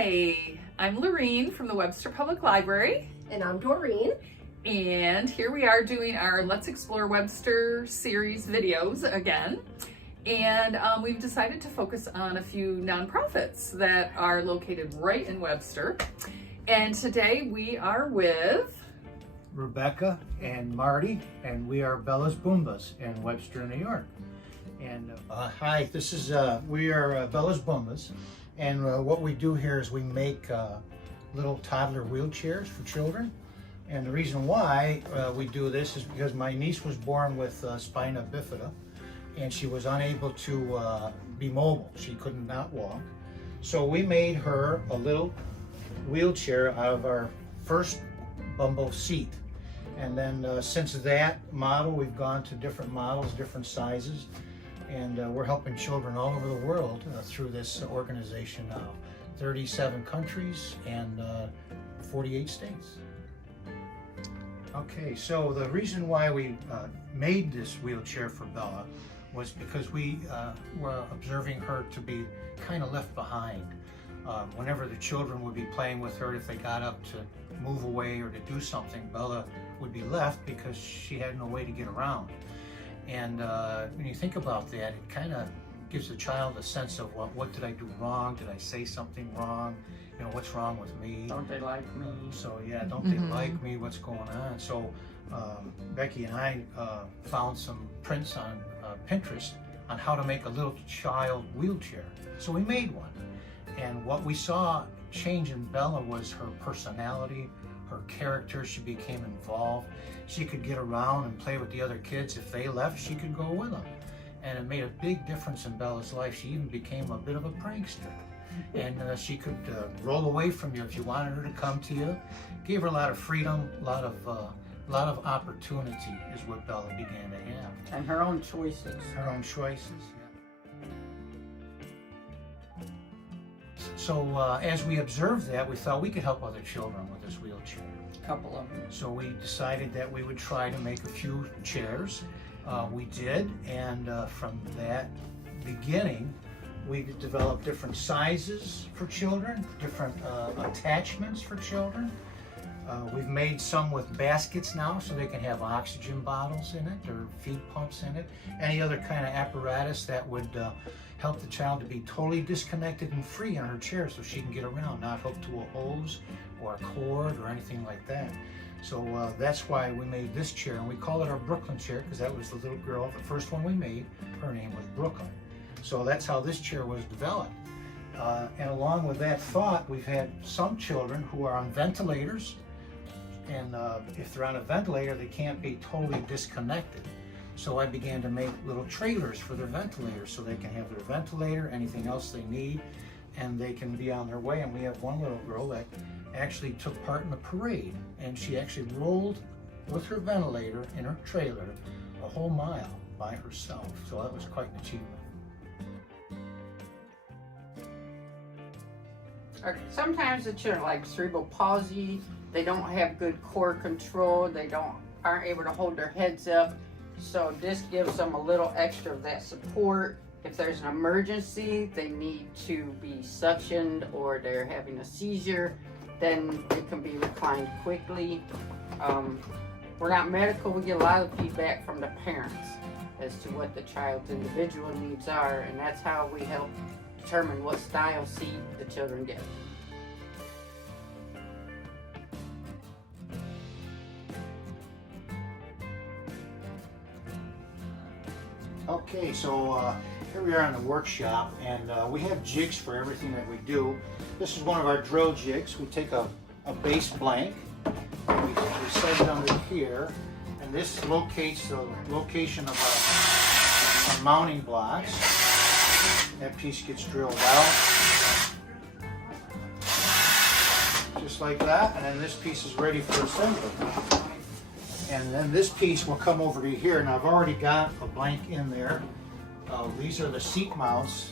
Hi, I'm Laureen from the Webster Public Library. And I'm Doreen. And here we are doing our Let's Explore Webster series videos again. And we've decided to focus on a few nonprofits that are located right in Webster. And today we are with Rebecca and Marty, and we are Bella's Boombas in Webster, New York. And hi, this is we are Bella's Bumbas, and what we do here is we make little toddler wheelchairs for children. And the reason why we do this is because my niece was born with spina bifida, and she was unable to be mobile. She could not walk. So we made her a little wheelchair out of our first Bumbo seat. And then since that model, we've gone to different models, different sizes, and we're helping children all over the world through this organization now. 37 countries and 48 states. Okay, so the reason why we made this wheelchair for Bella was because we were observing her to be kind of left behind. Whenever the children would be playing with her, if they got up to move away or to do something, Bella would be left because she had no way to get around. And when you think about that, it kind of gives the child a sense of what did I do wrong? Did I say something wrong? You know, what's wrong with me? Don't they like me? So yeah, don't they like me? What's going on? So Becky and I found some prints on Pinterest on how to make a little child wheelchair. So we made one. And what we saw change in Bella was her personality, her character. She became involved. She could get around and play with the other kids. If they left, she could go with them. And it made a big difference in Bella's life. She even became a bit of a prankster. And she could roll away from you if you wanted her to come to you. Gave her a lot of freedom, a lot of opportunity is what Bella began to have. And her own choices. Her own choices, yeah. So as we observed that, we thought we could help other children with this wheelchair. A couple of them. So we decided that we would try to make a few chairs. We did, and from that beginning, we developed different sizes for children, different attachments for children. We've made some with baskets now, so they can have oxygen bottles in it or feed pumps in it. Any other kind of apparatus that would help the child to be totally disconnected and free on her chair so she can get around, not hooked to a hose or a cord or anything like that. So that's why we made this chair, and we call it our Brooklyn chair because that was the little girl, the first one we made. Her name was Brooklyn. So that's how this chair was developed. And along with that thought, we've had some children who are on ventilators, and if they're on a ventilator, they can't be totally disconnected. So I began to make little trailers for their ventilators so they can have their ventilator, anything else they need, and they can be on their way. And we have one little girl that actually took part in the parade, and she actually rolled with her ventilator in her trailer a whole mile by herself. So that was quite an achievement. Sometimes the children, like cerebral palsy, they don't have good core control. They aren't able to hold their heads up. So this gives them a little extra of that support. If there's an emergency, they need to be suctioned or they're having a seizure, then it can be reclined quickly. We're not medical. We get a lot of feedback from the parents as to what the child's individual needs are, and that's how we help determine what style seat the children get. Okay, so here we are in the workshop, and we have jigs for everything that we do. This is one of our drill jigs. We take a base blank, we set it under here, and this locates the location of our mounting blocks. That piece gets drilled out, just like that, and then this piece is ready for assembly. And then this piece will come over to here, and I've already got a blank in there. These are the seat mounts,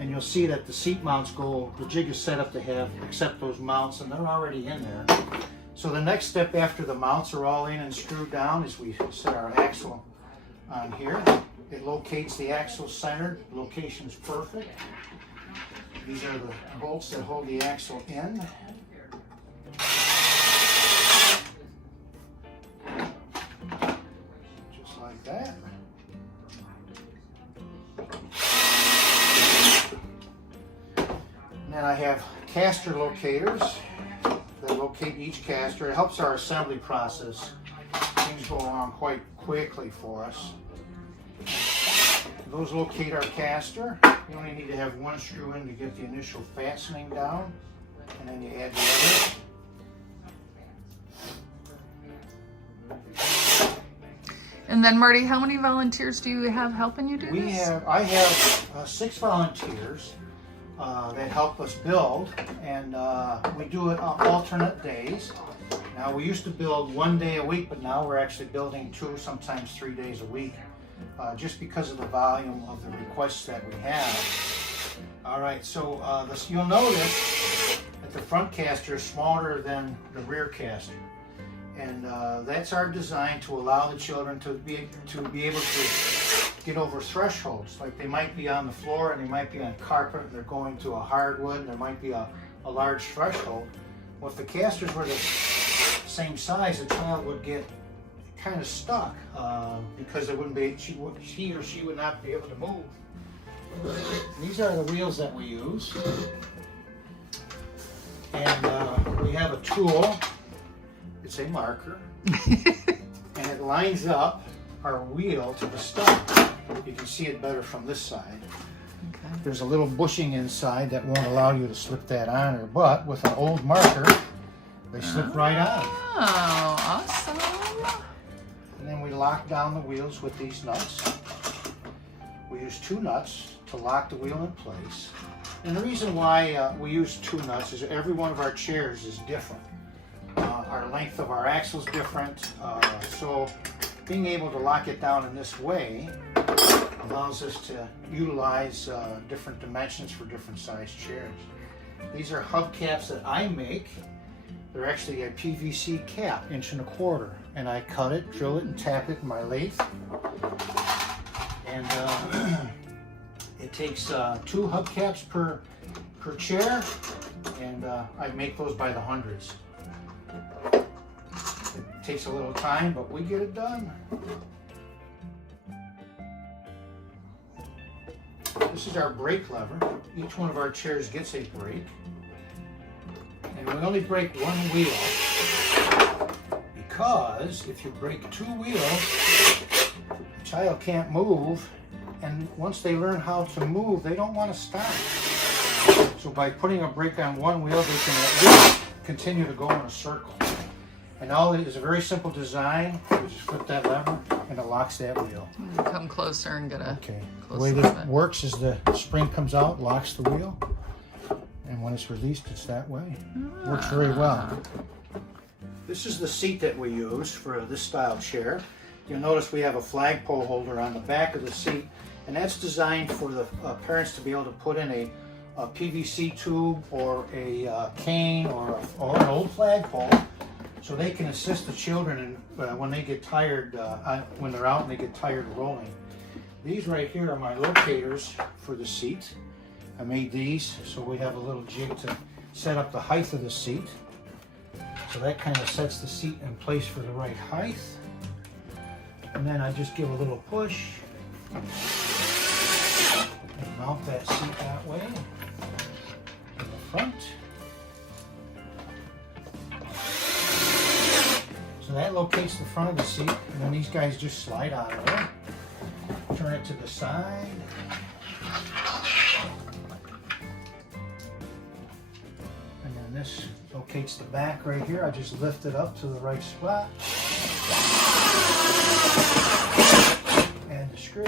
and you'll see that the seat mounts the jig is set up to accept those mounts, and they're already in there. So the next step after the mounts are all in and screwed down is we set our axle on here. It locates the axle centered, location's perfect. These are the bolts that hold the axle in. Just like that. And then I have caster locators that locate each caster. It helps our assembly process. Things go along quite quickly for us. Those locate our caster. You only need to have one screw in to get the initial fastening down, and then you add the other. And then Marty, how many volunteers do you have helping you do this? I have 6 volunteers that help us build, and we do it on alternate days. Now, we used to build 1 day a week, but now we're actually building 2, sometimes 3 days a week, just because of the volume of the requests that we have. All right, so you'll notice that the front caster is smaller than the rear caster. And that's our design to allow the children to be able to get over thresholds. Like they might be on the floor and they might be on carpet and they're going to a hardwood and there might be a large threshold. Well, if the casters were the same size, the child would get kind of stuck because it wouldn't be, he or she would not be able to move. These are the wheels that we use. And we have a tool. It's a marker, and it lines up our wheel to the stump. You can see it better from this side. Okay. There's a little bushing inside that won't allow you to slip that on her, but with an old marker, they slip right on. Oh, awesome. And then we lock down the wheels with these nuts. We use 2 nuts to lock the wheel in place. And the reason why we use 2 nuts is every one of our chairs is different. Our length of our axle is different, so being able to lock it down in this way allows us to utilize different dimensions for different size chairs. These are hubcaps that I make. They're actually a PVC cap, 1.25 inches, and I cut it, drill it, and tap it in my lathe. And it takes 2 hubcaps per chair, and I make those by the hundreds. It takes a little time, but we get it done. This is our brake lever. Each one of our chairs gets a brake. And we only break 1 wheel because if you break 2 wheels, the child can't move. And once they learn how to move, they don't want to stop. So by putting a brake on 1 wheel, they can at least continue to go in a circle. And all it is a very simple design. You just flip that lever and it locks that wheel. Come closer and get a The way that works is the spring comes out, locks the wheel, and when it's released, it's that way. Works very well. This is the seat that we use for this style chair. You'll notice we have a flagpole holder on the back of the seat, and that's designed for the parents to be able to put in a PVC tube or a cane or an old flagpole, so they can assist the children when they get tired, when they're out and they get tired of rolling. These right here are my locators for the seat. I made these so we have a little jig to set up the height of the seat. So that kind of sets the seat in place for the right height. And then I just give a little push and mount that seat that way in the front. So that locates the front of the seat, and then these guys just slide out of there. Turn it to the side. And then this locates the back right here. I just lift it up to the right spot. Add the screw.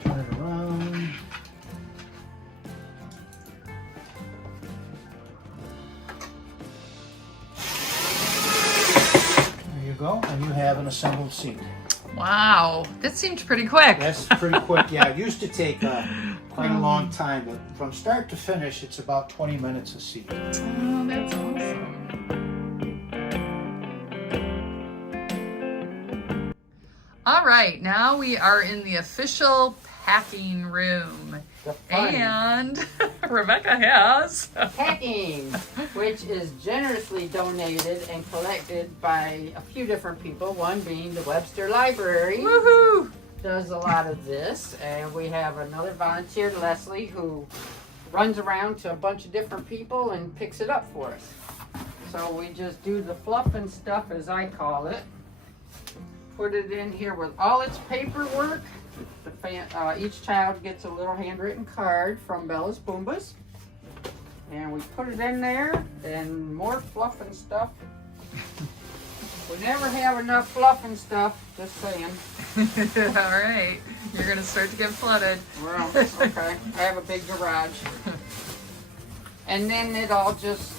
Turn it around. Go, and you have an assembled seat. Wow, that seemed pretty quick. That's pretty quick. Yeah, it used to take quite a long time, but from start to finish, it's about 20 minutes a seat. Oh, that's awesome. All right, now we are in the official packing room. The fun And Rebecca has packing, which is generously donated and collected by a few different people. One being the Webster Library. Woohoo! Does a lot of this, and we have another volunteer, Leslie, who runs around to a bunch of different people and picks it up for us. So we just do the fluff and stuff, as I call it. Put it in here with all its paperwork. Each child gets a little handwritten card from Bella's Boombas, and we put it in there, and more fluff and stuff. We never have enough fluff and stuff, just saying. All right, you're gonna start to get flooded. Well, okay. I have a big garage. And then it all just,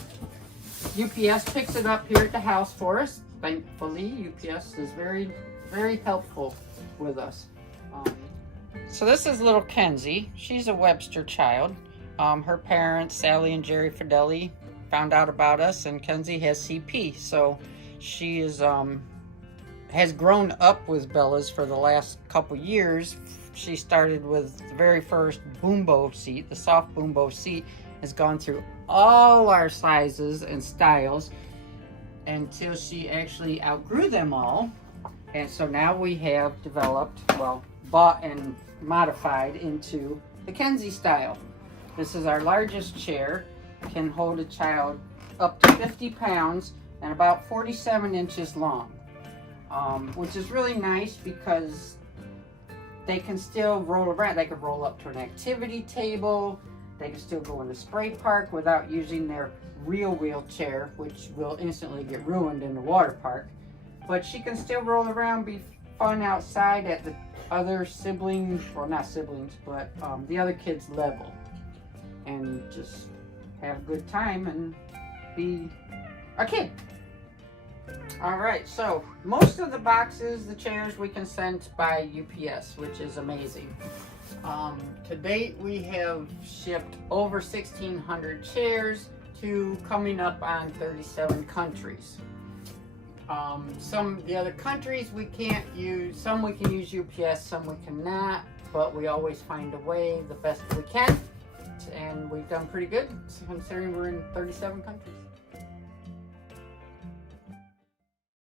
UPS picks it up here at the house for us. Thankfully, UPS is very, very helpful with us. So this is little Kenzie. She's a Webster child. Her parents, Sally and Jerry Fideli, found out about us, and Kenzie has CP. So she is has grown up with Bella's for the last couple years. She started with the very first Boombo seat, the soft Boombo seat, has gone through all our sizes and styles until she actually outgrew them all. And so now we have developed, well, bought and modified into the Kenzie style. This is our largest chair, can hold a child up to 50 pounds and about 47 inches long. Which is really nice because they can still roll around. They can roll up to an activity table. They can still go in the spray park without using their real wheelchair, which will instantly get ruined in the water park. But she can still roll around, be fun outside at the other siblings, well, not siblings, but the other kids' level, and just have a good time and be a kid. All right, so most of the boxes, the chairs, we can send by UPS, which is amazing. To date, we have shipped over 1,600 chairs to coming up on 37 countries. Some of the other countries we can't use, some we can use UPS, some we cannot, but we always find a way the best we can. And we've done pretty good considering we're in 37 countries.